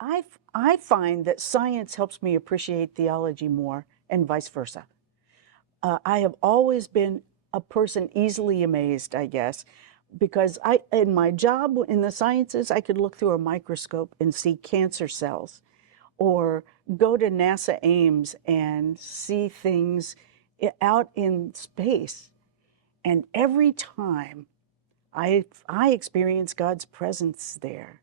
I find that science helps me appreciate theology more and vice versa. I have always been a person easily amazed, I guess, because in my job in the sciences, I could look through a microscope and see cancer cells, or go to NASA Ames and see things out in space. And every time I experience God's presence there.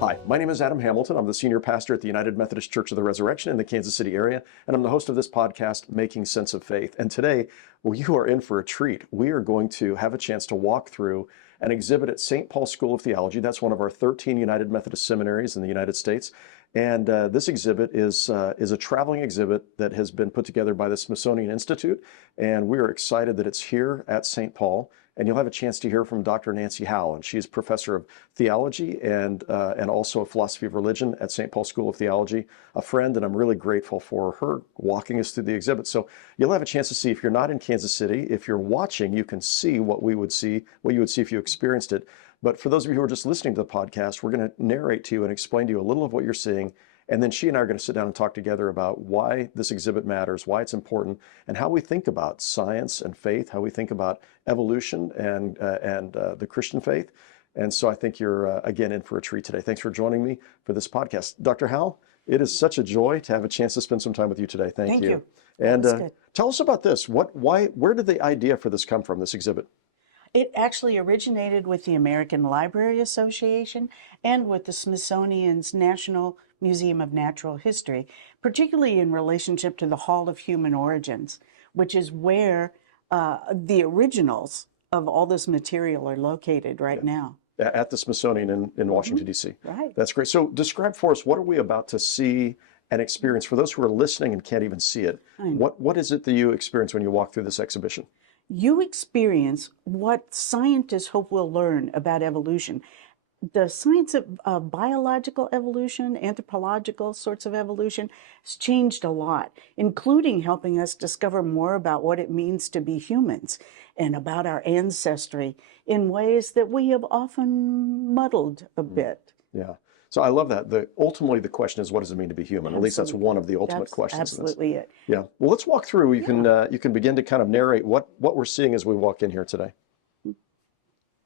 Hi, my name is Adam Hamilton. I'm the senior pastor at the United Methodist Church of the Resurrection in the Kansas City area, and I'm the host of this podcast, Making Sense of Faith. And today, well, you are in for a treat. We are going to have a chance to walk through an exhibit at St. Paul School of Theology. That's one of our 13 United Methodist seminaries in the United States. And this exhibit is a traveling exhibit that has been put together by the Smithsonian Institute. And we are excited that it's here at St. Paul. And you'll have a chance to hear from Dr. Nancy Howell, and she's professor of theology and also of philosophy of religion at St. Paul School of Theology, a friend, and I'm really grateful for her walking us through the exhibit. So you'll have a chance to see, if you're not in Kansas City, if you're watching, you can see what you would see if you experienced it. But for those of you who are just listening to the podcast, we're going to narrate to you and explain to you a little of what you're seeing. And then she and I are going to sit down and talk together about why this exhibit matters, why it's important, and how we think about science and faith, how we think about evolution and the Christian faith. And so I think you're, again, in for a treat today. Thanks for joining me for this podcast. Dr. Howell, it is such a joy to have a chance to spend some time with you today. Thank you. And tell us about this. Where did the idea for this come from, this exhibit? It actually originated with the American Library Association and with the Smithsonian's National Museum of Natural History, particularly in relationship to the Hall of Human Origins, which is where the originals of all this material are located right now. At the Smithsonian in Washington, D.C. Right. That's great. So describe for us, what are we about to see and experience? For those who are listening and can't even see it, what is it that you experience when you walk through this exhibition? You experience what scientists hope we'll learn about evolution. The science of biological evolution, anthropological sorts of evolution, has changed a lot, including helping us discover more about what it means to be humans and about our ancestry in ways that we have often muddled a bit. Yeah. So I love that. Ultimately, the question is, what does it mean to be human? Absolutely. At least that's one of the ultimate questions. Absolutely it. Yeah. Well, let's walk through. You can begin to kind of narrate what we're seeing as we walk in here today.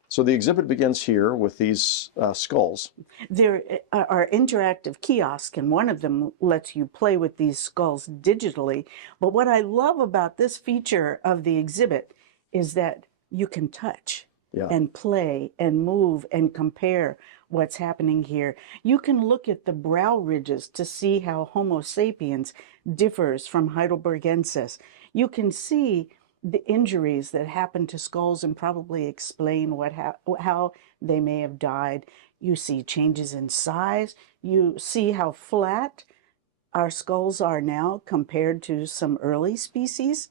So the exhibit begins here with these skulls. There are interactive kiosks, and one of them lets you play with these skulls digitally. But what I love about this feature of the exhibit is that you can touch and play and move and compare what's happening here. You can look at the brow ridges to see how Homo sapiens differs from Heidelbergensis. You can see the injuries that happen to skulls and probably explain how they may have died. You see changes in size. You see how flat our skulls are now compared to some early species.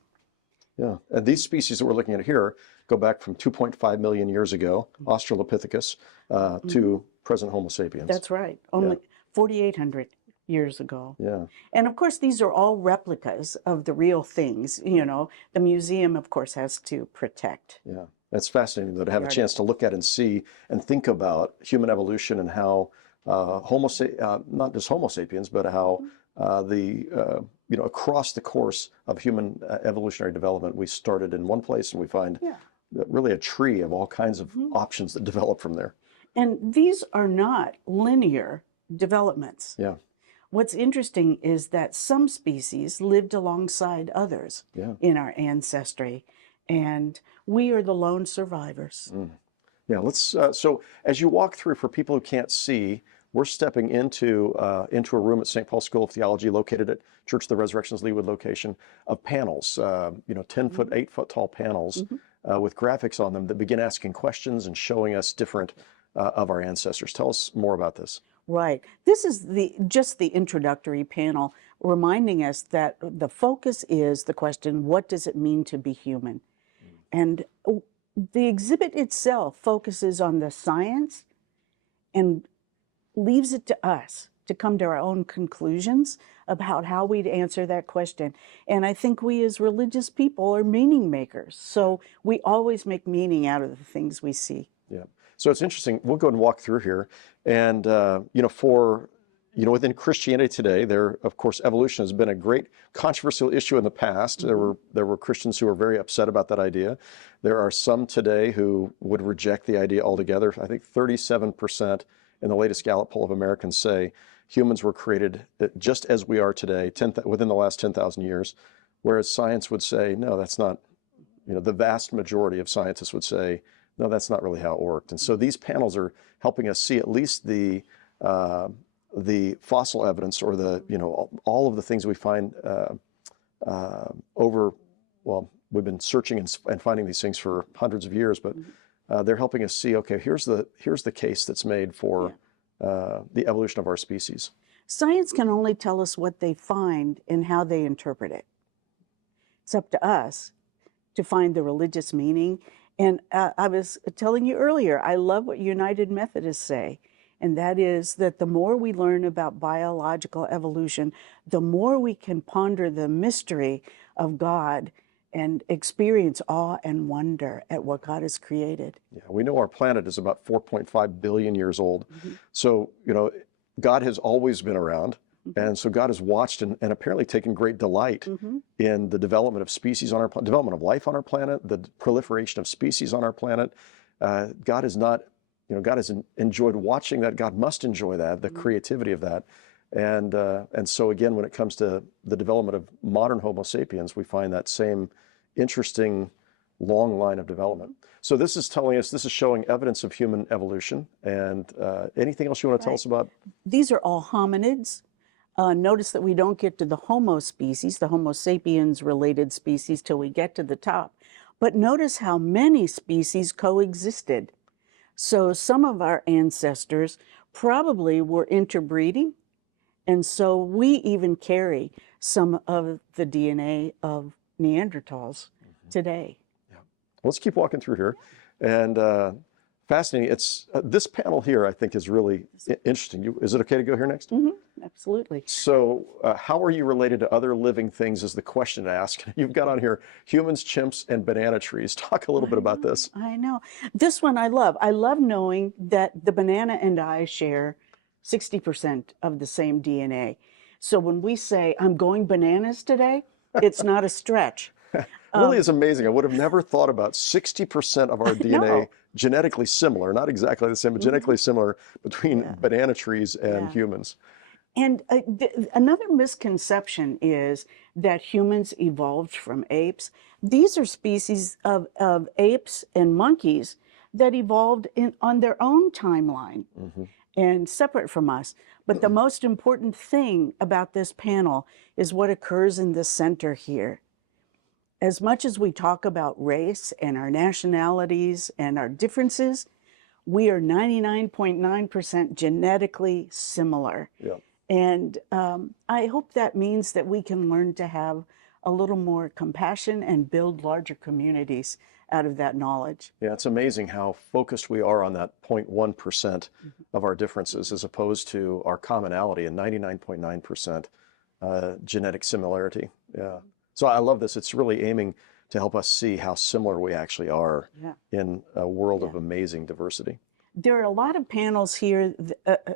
Yeah, and these species that we're looking at here go back from 2.5 million years ago, Australopithecus, to present Homo sapiens. That's right, only 4,800 years ago. Yeah. And of course, these are all replicas of the real things. You know, the museum, of course, has to protect. Yeah, that's fascinating, though, to have a chance to look at and see and think about human evolution and how not just Homo sapiens, but how across the course of human evolutionary development, we started in one place and we find really a tree of all kinds of options that develop from there. And these are not linear developments. Yeah. What's interesting is that some species lived alongside others in our ancestry, and we are the lone survivors. Yeah, let's. So as you walk through, for people who can't see, we're stepping into a room at St. Paul School of Theology, located at Church of the Resurrection's Leawood location, of panels. 10-foot, 8-foot tall panels with graphics on them that begin asking questions and showing us different of our ancestors. Tell us more about this. Right. This is just the introductory panel, reminding us that the focus is the question, what does it mean to be human? And the exhibit itself focuses on the science and leaves it to us to come to our own conclusions about how we'd answer that question. And I think we as religious people are meaning makers. So we always make meaning out of the things we see. Yeah. So it's interesting. We'll go and walk through here. And, within Christianity today, of course, evolution has been a great controversial issue in the past. There were Christians who were very upset about that idea. There are some today who would reject the idea altogether. I think 37% in the latest Gallup poll of Americans say humans were created just as we are today, within the last 10,000 years, whereas science would say, no, that's not, the vast majority of scientists would say, no, that's not really how it worked. And so these panels are helping us see at least the fossil evidence, or all of the things we find we've been searching and finding these things for hundreds of years, but they're helping us see, okay, here's the case that's made for the evolution of our species. Science can only tell us what they find and how they interpret it. It's up to us to find the religious meaning. And I was telling you earlier, I love what United Methodists say, and that is that the more we learn about biological evolution, the more we can ponder the mystery of God and experience awe and wonder at what God has created. Yeah, we know our planet is about 4.5 billion years old. So, God has always been around. And so God has watched and apparently taken great delight in the development of species on our planet, development of life on our planet, the proliferation of species on our planet. God has enjoyed watching that. God must enjoy that, the creativity of that. And so again, when it comes to the development of modern Homo sapiens, we find that same interesting long line of development. So this is showing evidence of human evolution. And anything else you want to tell us about? These are all hominids. Notice that we don't get to the Homo species, the Homo sapiens related species, till we get to the top. But notice how many species coexisted. So some of our ancestors probably were interbreeding. And so we even carry some of the DNA of Neanderthals today. Yeah. Let's keep walking through here. And fascinating. It's this panel here, I think, is really interesting. Is it okay to go here next? Absolutely. So how are you related to other living things is the question to ask. You've got on here humans, chimps, and banana trees. Talk a little bit about this. I know. This one I love. I love knowing that the banana and I share 60% of the same DNA. So when we say, I'm going bananas today, it's not a stretch. Really is amazing. I would have never thought about 60% of our DNA genetically similar, not exactly the same, but genetically similar between banana trees and humans. And another misconception is that humans evolved from apes. These are species of apes and monkeys that evolved on their own timeline and separate from us. But the most important thing about this panel is what occurs in the center here. As much as we talk about race and our nationalities and our differences, we are 99.9% genetically similar. Yeah. And I hope that means that we can learn to have a little more compassion and build larger communities out of that knowledge. Yeah, it's amazing how focused we are on that 0.1% of our differences as opposed to our commonality and 99.9% genetic similarity. Yeah. So I love this. It's really aiming to help us see how similar we actually are in a world of amazing diversity. There are a lot of panels here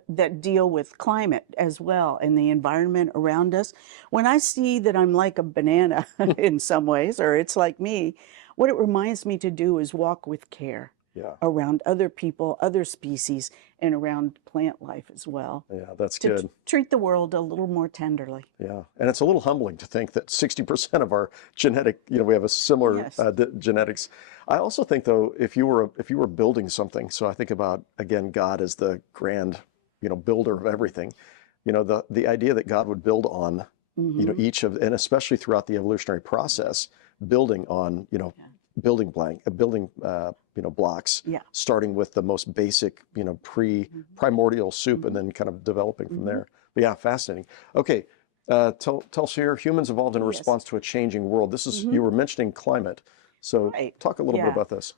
that deal with climate as well and the environment around us. When I see that I'm like a banana in some ways, or it's like me, what it reminds me to do is walk with care around other people, other species, and around plant life as well. Yeah, that's good. Treat the world a little more tenderly. Yeah, and it's a little humbling to think that 60% of our genetic, we have a similar genetics. I also think, though, if you were building something, so I think about, again, God as the grand, builder of everything, the idea that God would build on, each of, and especially throughout the evolutionary process, building on, building blocks, starting with the most basic, primordial soup, and then kind of developing from there. But yeah, fascinating. Okay, tell us here, humans evolved in response to a changing world. This is, you were mentioning climate. So talk a little bit about this.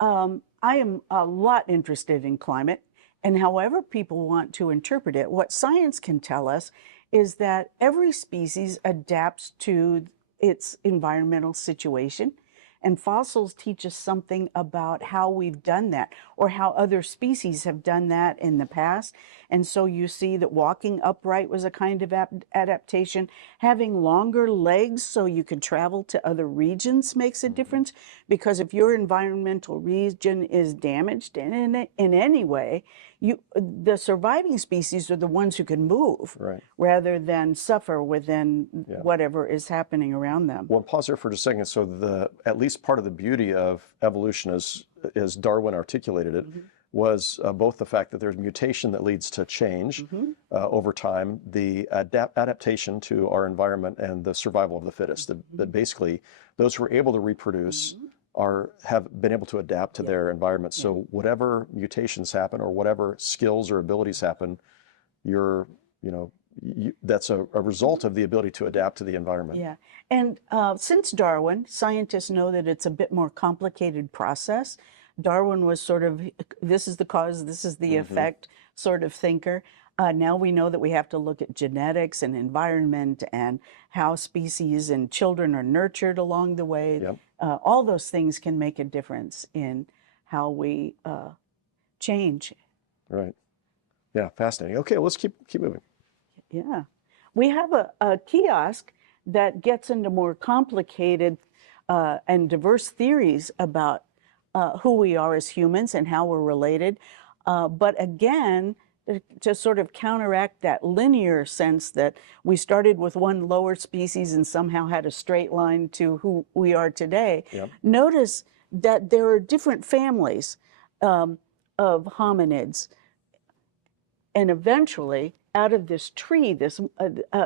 I am a lot interested in climate and however people want to interpret it. What science can tell us is that every species adapts to its environmental situation. And fossils teach us something about how we've done that or how other species have done that in the past. And so you see that walking upright was a kind of adaptation. Having longer legs so you can travel to other regions makes a difference, because if your environmental region is damaged in any way, the surviving species are the ones who can move, Right. rather than suffer within whatever is happening around them. Well, pause there for just a second. So at least part of the beauty of evolution, as Darwin articulated it, was both the fact that there's mutation that leads to change over time, the adaptation to our environment, and the survival of the fittest. That basically those who are able to reproduce have been able to adapt to their environment. So whatever mutations happen or whatever skills or abilities happen, that's a result of the ability to adapt to the environment. Yeah, and since Darwin, scientists know that it's a bit more complicated process. Darwin was sort of, this is the cause, this is the effect sort of thinker. Now we know that we have to look at genetics and environment and how species and children are nurtured along the way. Yep. All those things can make a difference in how we change. Right. Yeah, fascinating. Okay, let's keep moving. Yeah. We have a kiosk that gets into more complicated and diverse theories about who we are as humans and how we're related. But again, to sort of counteract that linear sense that we started with one lower species and somehow had a straight line to who we are today, notice that there are different families of hominids. And eventually, out of this tree, this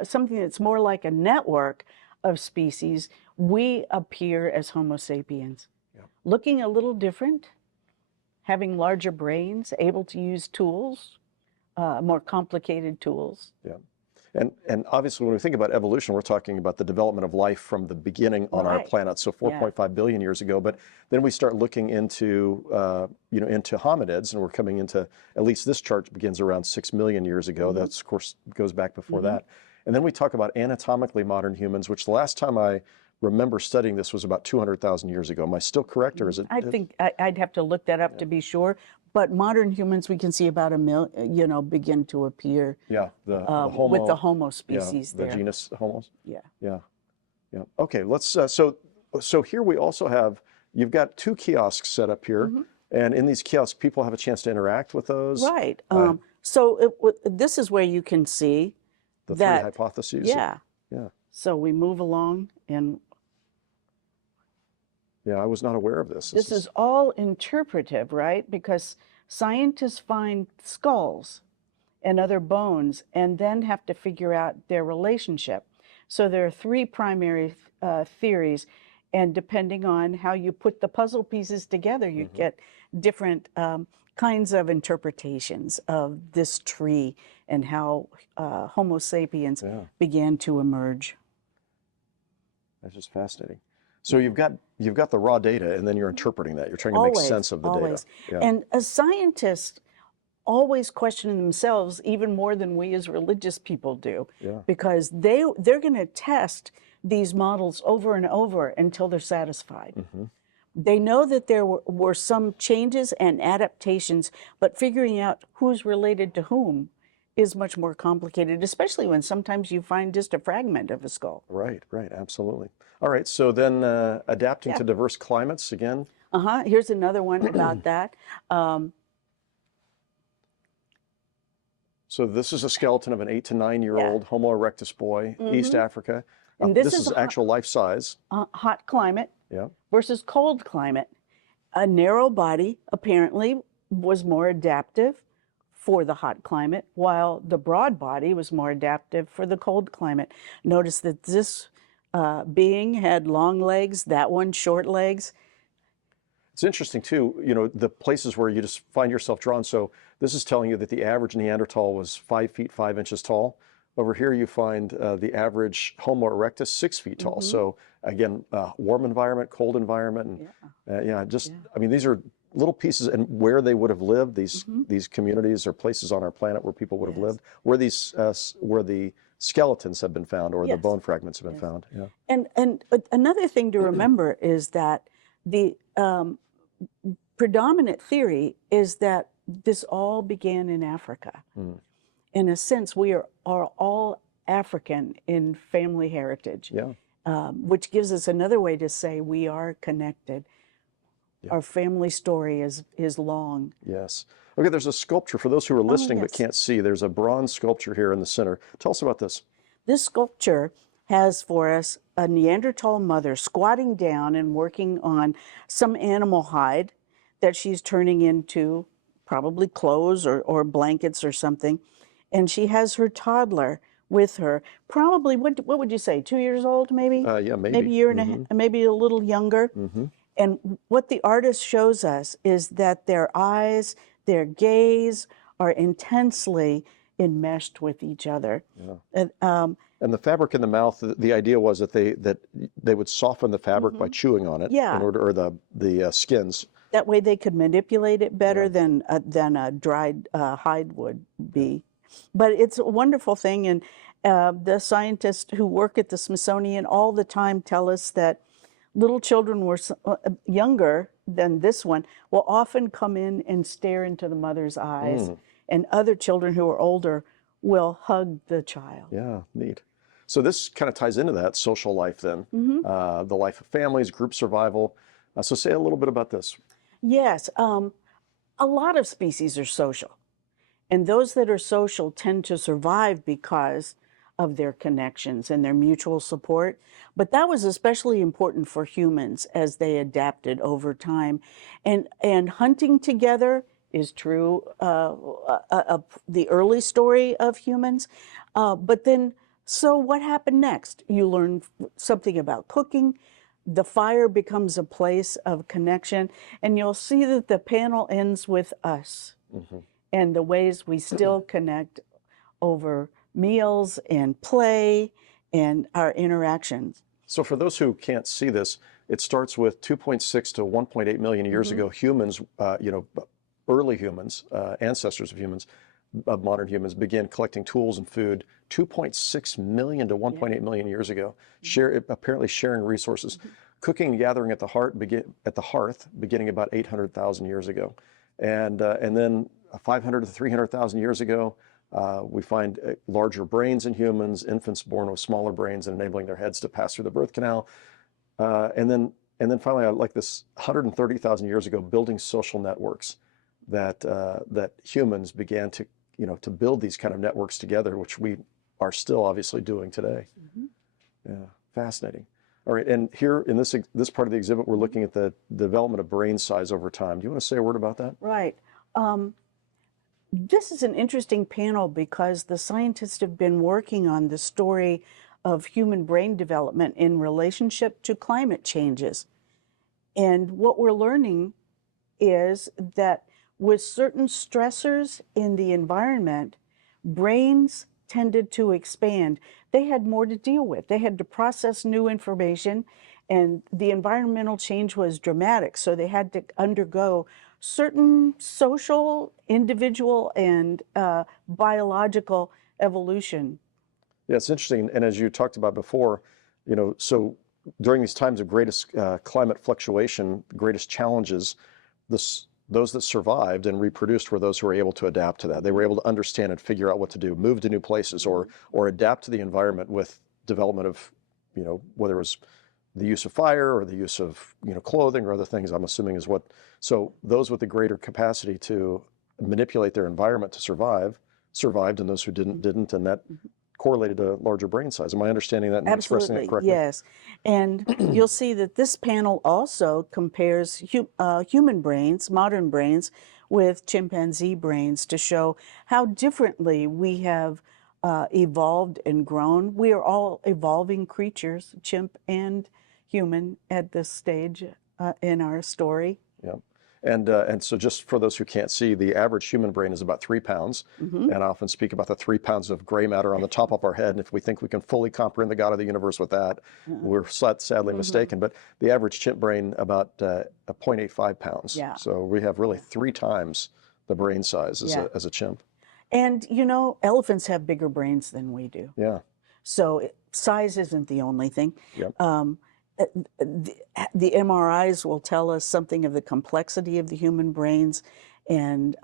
something that's more like a network of species, we appear as Homo sapiens. Looking a little different, having larger brains, able to use tools, more complicated tools. Yeah. And obviously, when we think about evolution, we're talking about the development of life from the beginning on our planet, so 4.5 billion years ago. But then we start looking into, into hominids, and we're coming into, at least this chart begins around 6 million years ago. That's, of course, goes back before that. And then we talk about anatomically modern humans, which the last time I remember studying this was about 200,000 years ago. Am I still correct, or is it? I think I'd have to look that up to be sure. But modern humans, we can see about begin to appear. Yeah, the Homo, with the Homo species the there. genus Homos. Yeah. Yeah. Yeah. Okay. Let's. So here we also have. You've got 2 kiosks set up here, and in these kiosks, people have a chance to interact with those. Right. This is where you can see the that 3 hypotheses. Yeah. Yeah. So we move along, and yeah, I was not aware of this. This is all interpretive, right? Because scientists find skulls and other bones and then have to figure out their relationship. So there are 3 primary theories, and depending on how you put the puzzle pieces together, you get different kinds of interpretations of this tree and how Homo sapiens began to emerge. That's just fascinating. So you've got the raw data, and then you're interpreting that. You're trying to make sense of the data. Yeah. And as scientists always question themselves even more than we as religious people do, because they're going to test these models over and over until they're satisfied. They know that there were some changes and adaptations, but figuring out who's related to whom is much more complicated, especially when sometimes you find just a fragment of a skull. Right, absolutely. All right, so then adapting to diverse climates again. Here's another one about that. So this is a skeleton of an 8 to 9 year old Homo erectus boy, East Africa. And this is actual life size. Hot climate versus cold climate. A narrow body apparently was more adaptive for the hot climate, while the broad body was more adaptive for the cold climate. Notice that this being had long legs, that one short legs. It's interesting too, the places where you just find yourself drawn. So this is telling you that the average Neanderthal was 5 feet 5 inches tall. Over here you find the average Homo erectus 6 feet tall. So again, warm environment, cold environment, and I mean, these are little pieces and where they would have lived, these communities or places on our planet where people would have lived, where the skeletons have been found or the bone fragments have been found. Yeah. And another thing to remember is that the predominant theory is that this all began in Africa. In a sense, we are all African in family heritage, which gives us another way to say we are connected. Our family story is long. Yes. Okay, there's a sculpture for those who are listening but can't see. There's a bronze sculpture here in the center. Tell us about this. This sculpture has for us a Neanderthal mother squatting down and working on some animal hide that she's turning into probably clothes or blankets or something. And she has her toddler with her, probably, what would you say, 2 years old maybe? Yeah, maybe. Maybe a year and a half, maybe a little younger. And what the artist shows us is that their eyes, their gaze are intensely enmeshed with each other. And the fabric in the mouth, the idea was that they would soften the fabric by chewing on it in order, or the skins. That way they could manipulate it better than a dried hide would be. But it's a wonderful thing, and the scientists who work at the Smithsonian all the time tell us that little children were younger than this one will often come in and stare into the mother's eyes, and other children who are older will hug the child. Yeah, neat. So this kind of ties into that social life then, the life of families, group survival. So say a little bit about this. Yes, a lot of species are social. And those that are social tend to survive because of their connections and their mutual support. But that was especially important for humans as they adapted over time. And hunting together is true of the early story of humans. But then, so what happened next? You learn something about cooking. The fire becomes a place of connection. And you'll see that the panel ends with us. And the ways we still connect over meals and play and our interactions. So for those who can't see this, it starts with 2.6 to 1.8 million years ago, humans, early humans, ancestors of humans, of modern humans, began collecting tools and food 2.6 million to 1.8 million years ago, apparently sharing resources. Cooking and gathering at the hearth beginning about 800,000 years ago. And then 500 to 300,000 years ago, we find larger brains in humans, infants born with smaller brains and enabling their heads to pass through the birth canal. And then finally, like this 130,000 years ago, building social networks that humans began to build these kind of networks together, which we are still obviously doing today. Yeah, fascinating. All right, and here in this part of the exhibit, we're looking at the development of brain size over time. Do you want to say a word about that? Right. This is an interesting panel because the scientists have been working on the story of human brain development in relationship to climate changes. And what we're learning is that with certain stressors in the environment, brains tended to expand. They had more to deal with. They had to process new information, and the environmental change was dramatic. So they had to undergo certain social, individual, and biological evolution. Yeah, it's interesting. And as you talked about before, so during these times of greatest climate fluctuation, greatest challenges, those that survived and reproduced were those who were able to adapt to that. They were able to understand and figure out what to do, move to new places, or adapt to the environment with development of, whether it was the use of fire or the use of, clothing or other things, I'm assuming is what. So those with the greater capacity to manipulate their environment to survive, survived, and those who didn't, and that correlated to larger brain size. Am I understanding that and expressing it correctly? Yes. And you'll see that this panel also compares human brains, modern brains, with chimpanzee brains to show how differently we have evolved and grown. We are all evolving creatures, chimp and human, at this stage in our story. Yeah. And so just for those who can't see, the average human brain is about 3 pounds. And I often speak about the 3 pounds of gray matter on the top of our head. And if we think we can fully comprehend the God of the universe with that, we're sadly mistaken. But the average chimp brain about 0.85 pounds. Yeah. So we have really 3 times the brain size as a chimp. And, you know, elephants have bigger brains than we do. Yeah. So size isn't the only thing. Yep. The MRIs will tell us something of the complexity of the human brains and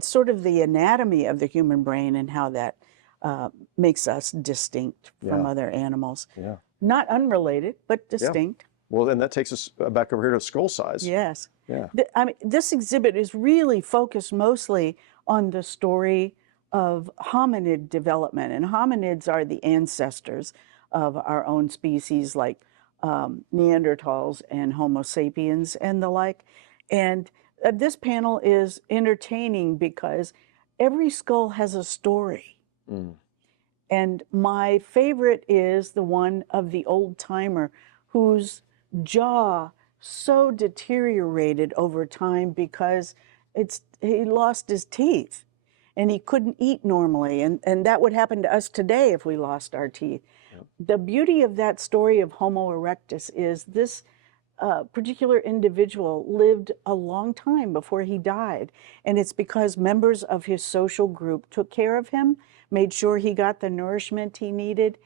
sort of the anatomy of the human brain and how that makes us distinct from other animals. Yeah. Not unrelated, but distinct. Well, then that takes us back over here to skull size. Yes. Yeah. I mean, this exhibit is really focused mostly on the story of hominid development. And hominids are the ancestors of our own species, like Neanderthals and Homo sapiens and the like. And this panel is entertaining because every skull has a story. And my favorite is the one of the old timer whose jaw so deteriorated over time because he lost his teeth and he couldn't eat normally. And that would happen to us today if we lost our teeth. Yep. The beauty of that story of Homo erectus is this particular individual lived a long time before he died. And it's because members of his social group took care of him, made sure he got the nourishment he needed.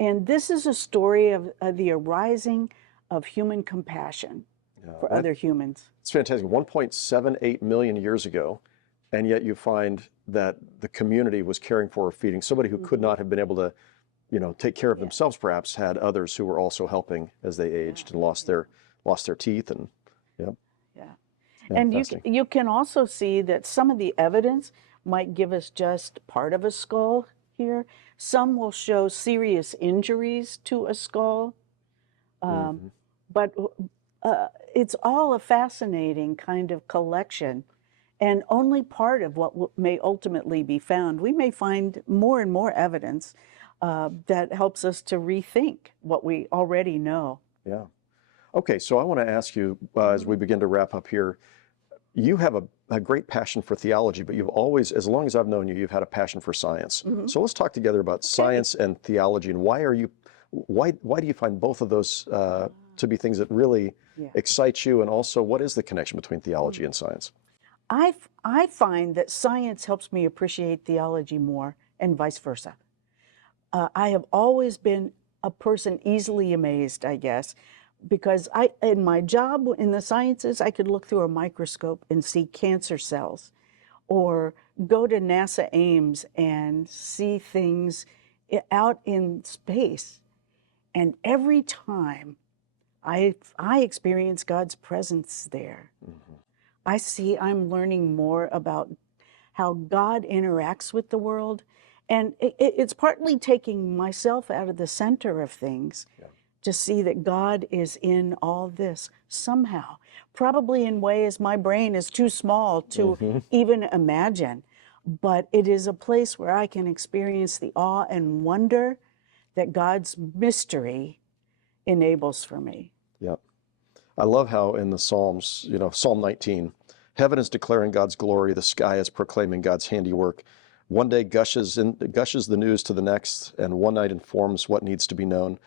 And this is a story of the arising of human compassion for other humans. It's fantastic. 1.78 million years ago, and yet you find that the community was caring for or feeding somebody who could not have been able to, you know, take care of themselves. Perhaps had others who were also helping as they aged and lost their teeth and And you can also see that some of the evidence might give us just part of a skull here. Some will show serious injuries to a skull. But it's all a fascinating kind of collection and only part of what may ultimately be found. We may find more and more evidence that helps us to rethink what we already know. Yeah. Okay, so I want to ask you, as we begin to wrap up here, you have a great passion for theology, but you've always, as long as I've known you, you've had a passion for science. So let's talk together about science and theology, and why do you find both of those to be things that really excite you, and also what is the connection between theology and science? I find that science helps me appreciate theology more, and vice versa. I have always been a person easily amazed, I guess, because in my job in the sciences, I could look through a microscope and see cancer cells, or go to NASA Ames and see things out in space. And every time I experience God's presence there, I'm learning more about how God interacts with the world. And it's partly taking myself out of the center of things to see that God is in all this somehow, probably in ways my brain is too small to even imagine. But it is a place where I can experience the awe and wonder that God's mystery enables for me. Yep. I love how in the Psalms, you know, Psalm 19, heaven is declaring God's glory, the sky is proclaiming God's handiwork. One day gushes the news to the next, and one night informs what needs to be known.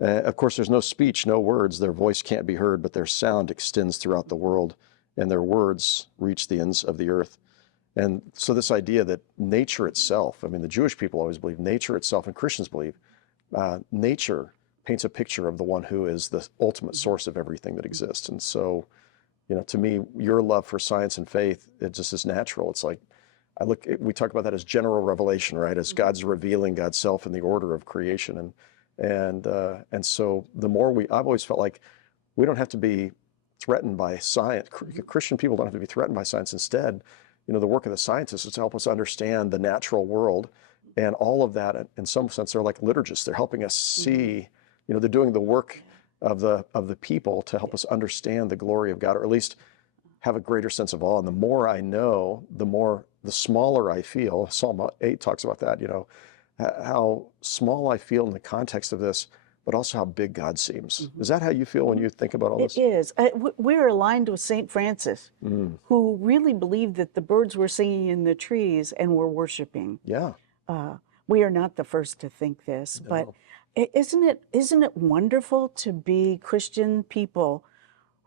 Of course, there's no speech, no words. Their voice can't be heard, but their sound extends throughout the world, and their words reach the ends of the earth. And so this idea that nature itself, I mean, the Jewish people always believe nature itself, and Christians believe, nature paints a picture of the one who is the ultimate source of everything that exists. And so, you know, to me, your love for science and faith, it just is natural. It's like, we talk about that as general revelation, right? As God's revealing God's self in the order of creation. And so the more I've always felt like we don't have to be threatened by science. Christian people don't have to be threatened by science. Instead, you know, the work of the scientists is to help us understand the natural world, and all of that, in some sense, they're like liturgists. They're helping us see, you know, they're doing the work of the people to help us understand the glory of God, or at least have a greater sense of awe. And the more I know, the smaller I feel. Psalm 8 talks about that, you know, how small I feel in the context of this, but also how big God seems. Is that how you feel when you think about all It this? is. We're aligned with St. Francis, who really believed that the birds were singing in the trees and were worshiping. Yeah. We are not the first to think this, but isn't it wonderful to be Christian people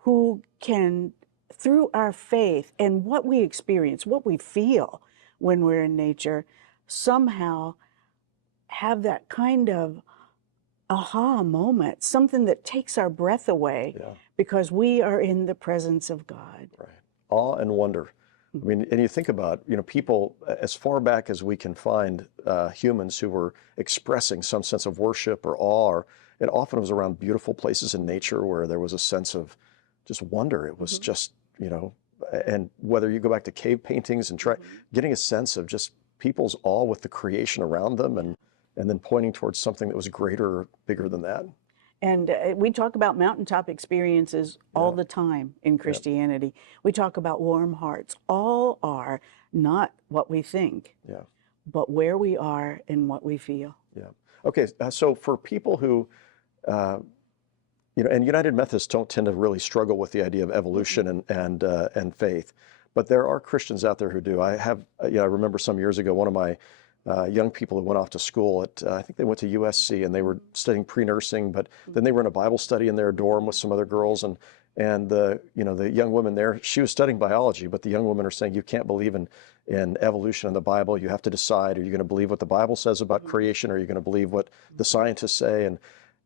who can, through our faith and what we experience, what we feel when we're in nature, somehow have that kind of aha moment, something that takes our breath away Yeah. because we are in the presence of God. Right. Awe and wonder. I mean, and you think about, people as far back as we can find humans who were expressing some sense of worship or awe, or it often was around beautiful places in nature where there was a sense of just wonder. It was just, and whether you go back to cave paintings and try getting a sense of just people's awe with the creation around them, and then pointing towards something that was greater or bigger than that. And we talk about mountaintop experiences all the time in Christianity. We talk about warm hearts. All are not what we think, but where we are and what we feel. Yeah. Okay. So for people who, and United Methodists don't tend to really struggle with the idea of evolution and faith, but there are Christians out there who do. I remember some years ago, one of my young people who went off to school at, I think they went to USC, and they were studying pre-nursing, but then they were in a Bible study in their dorm with some other girls, and the young woman there, she was studying biology, but the young women are saying, you can't believe in evolution in the Bible. You have to decide, are you going to believe what the Bible says about creation, or are you going to believe what the scientists say?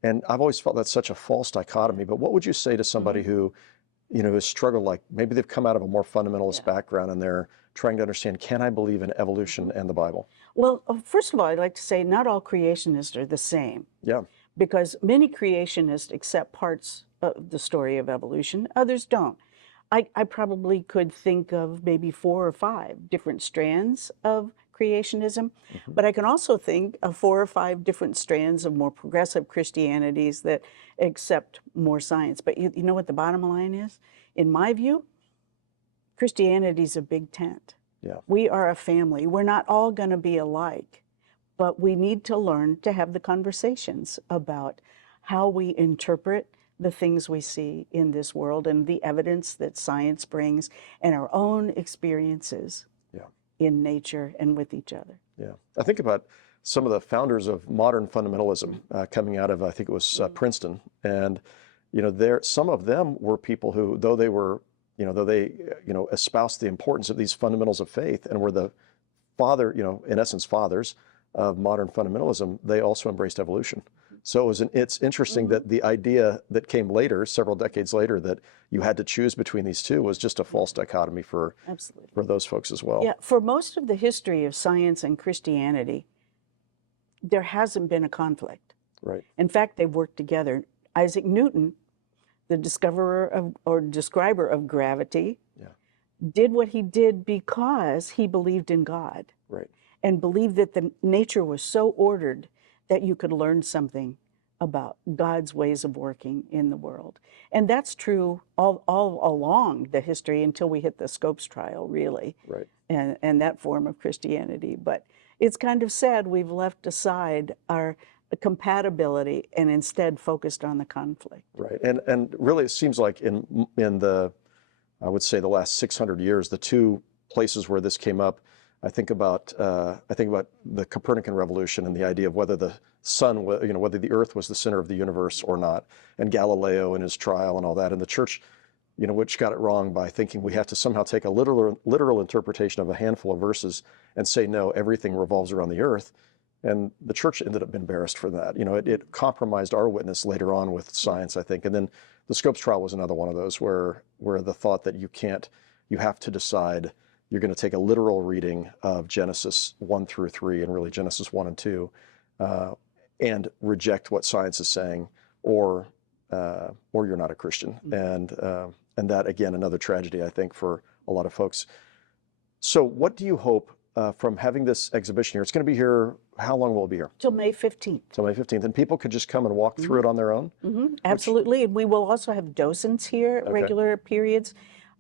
And I've always felt that's such a false dichotomy. But what would you say to somebody who, has struggled, like maybe they've come out of a more fundamentalist background and they're trying to understand, can I believe in evolution and the Bible? Well, first of all, I'd like to say not all creationists are the same. Yeah. Because many creationists accept parts of the story of evolution, others don't. I probably could think of maybe 4 or 5 different strands of creationism, but I can also think of 4 or 5 different strands of more progressive Christianities that accept more science. But you know what the bottom line is? In my view, Christianity's a big tent. Yeah. We are a family. We're not all going to be alike, but we need to learn to have the conversations about how we interpret the things we see in this world and the evidence that science brings and our own experiences in nature and with each other. Yeah. I think about some of the founders of modern fundamentalism coming out of, I think it was Princeton. And, some of them were people who, though they espoused the importance of these fundamentals of faith and were the in essence, fathers of modern fundamentalism, they also embraced evolution. So it's interesting that the idea that came later, several decades later, that you had to choose between these two was just a false dichotomy for those folks as well. Yeah, for most of the history of science and Christianity, there hasn't been a conflict. Right. In fact, they've worked together. Isaac Newton, the discoverer or describer of gravity, did what he did because he believed in God. Right. And believed that the nature was so ordered that you could learn something about God's ways of working in the world. And that's true all along the history until we hit the Scopes trial, really, and that form of Christianity. But it's kind of sad we've left aside our compatibility and instead focused on the conflict. Right. And really, it seems like in the, I would say, the last 600 years, the two places where this came up, I think about the Copernican revolution and the idea of whether the sun, whether the earth was the center of the universe or not, and Galileo and his trial and all that. And the church, which got it wrong by thinking we have to somehow take a literal interpretation of a handful of verses and say, no, everything revolves around the earth. And the church ended up embarrassed for that. It compromised our witness later on with science, I think. And then the Scopes trial was another one of those where the thought that you have to decide. You're going to take a literal reading of Genesis 1 through 3 and really Genesis 1 and 2 and reject what science is saying, or you're not a Christian. And that, again, another tragedy, I think, for a lot of folks. So what do you hope from having this exhibition here? It's going to be here, how long will it be here? Till May 15th. Till May 15th. And people could just come and walk through it on their own? Absolutely. And we will also have docents here at regular periods.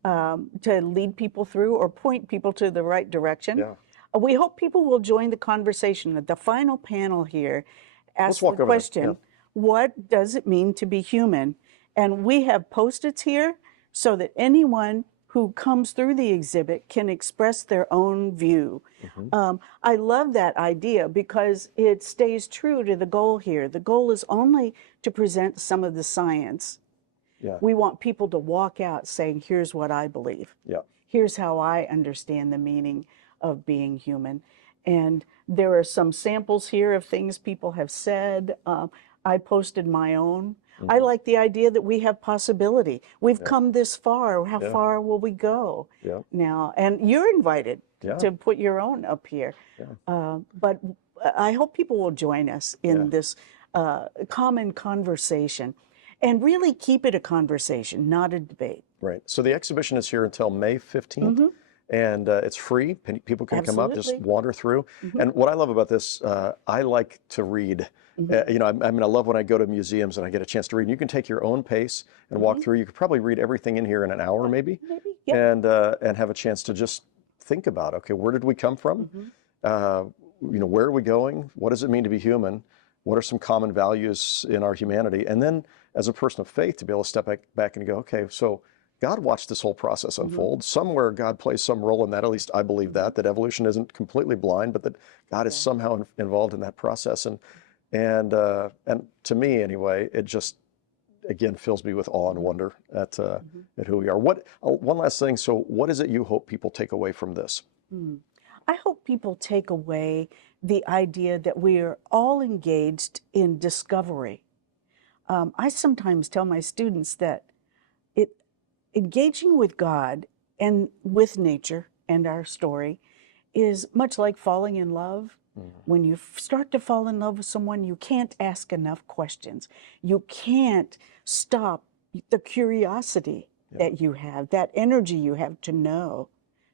To lead people through or point people to the right direction. Yeah. We hope people will join the conversation. The final panel here asks the question, what does it mean to be human? And we have Post-its here so that anyone who comes through the exhibit can express their own view. I love that idea because it stays true to the goal here. The goal is only to present some of the science. Yeah. We want people to walk out saying, here's what I believe. Yeah. Here's how I understand the meaning of being human. And there are some samples here of things people have said. I posted my own. I like the idea that we have possibility. We've come this far. How far will we go now? And you're invited to put your own up here. But I hope people will join us in this common conversation and really keep it a conversation, not a debate. Right. So the exhibition is here until May 15th. And it's free. People can come up, just wander through. And what I love about this, I like to read. You know, I mean, I love when I go to museums and I get a chance to read. And you can take your own pace and walk through. You could probably read everything in here in an hour, maybe, and have a chance to just think about, okay, where did we come from? You know, where are we going? What does it mean to be human? What are some common values in our humanity? And then, as a person of faith, to be able to step back and go, okay, so God watched this whole process unfold. Somewhere God plays some role in that. At least I believe that evolution isn't completely blind, but that God is somehow involved in that process. And to me, anyway, it just, again, fills me with awe and wonder at who we are. One last thing. So what is it you hope people take away from this? I hope people take away the idea that we are all engaged in discovery. I sometimes tell my students that engaging with God and with nature and our story is much like falling in love. When you start to fall in love with someone, you can't ask enough questions. You can't stop the curiosity that you have, that energy you have to know,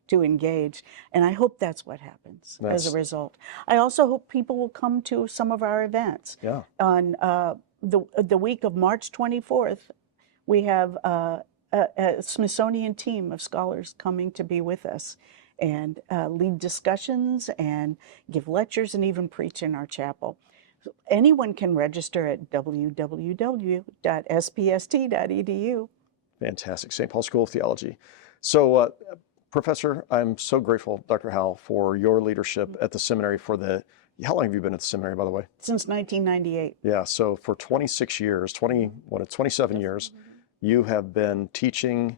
to engage. And I hope that's what happens as a result. I also hope people will come to some of our events. On the week of March 24th, we have a Smithsonian team of scholars coming to be with us and lead discussions and give lectures and even preach in our chapel. Anyone can register at www.spst.edu. Fantastic. St. Paul School of Theology. So, Professor, I'm so grateful, Dr. Howell, for your leadership at the seminary how long have you been at the seminary, by the way? Since 1998. Yeah, so for 26 years, 27 years, you have been teaching,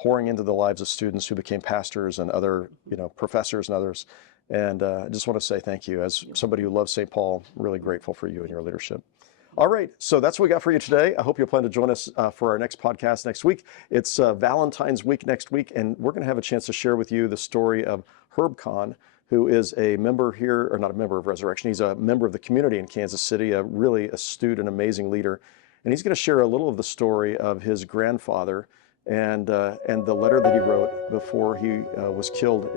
pouring into the lives of students who became pastors and other, professors and others. And I just want to say thank you. As somebody who loves St. Paul, really grateful for you and your leadership. All right, so that's what we got for you today. I hope you'll plan to join us for our next podcast next week. It's Valentine's week next week, and we're going to have a chance to share with you the story of Herb Kahn, who is a member here, or not a member of Resurrection. He's a member of the community in Kansas City, a really astute and amazing leader. And he's going to share a little of the story of his grandfather and the letter that he wrote before he was killed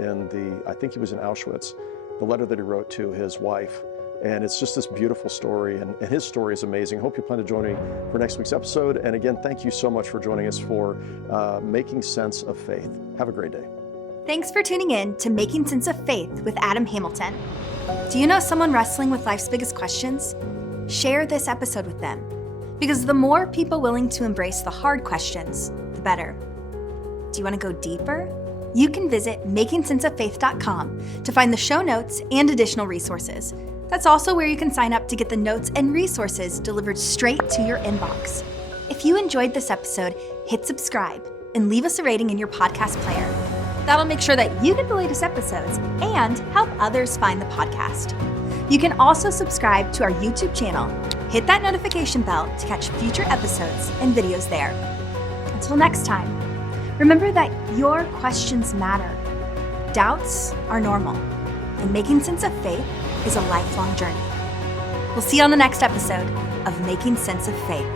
I think he was in Auschwitz, the letter that he wrote to his wife. And it's just this beautiful story, and his story is amazing. I hope you plan to join me for next week's episode. And again, thank you so much for joining us for Making Sense of Faith. Have a great day. Thanks for tuning in to Making Sense of Faith with Adam Hamilton. Do you know someone wrestling with life's biggest questions? Share this episode with them, because the more people willing to embrace the hard questions, the better. Do you want to go deeper? You can visit makingsenseoffaith.com to find the show notes and additional resources. That's also where you can sign up to get the notes and resources delivered straight to your inbox. If you enjoyed this episode, hit subscribe and leave us a rating in your podcast player. That'll make sure that you get the latest episodes and help others find the podcast. You can also subscribe to our YouTube channel. Hit that notification bell to catch future episodes and videos there. Until next time, remember that your questions matter. Doubts are normal, and making sense of faith is a lifelong journey. We'll see you on the next episode of Making Sense of Faith.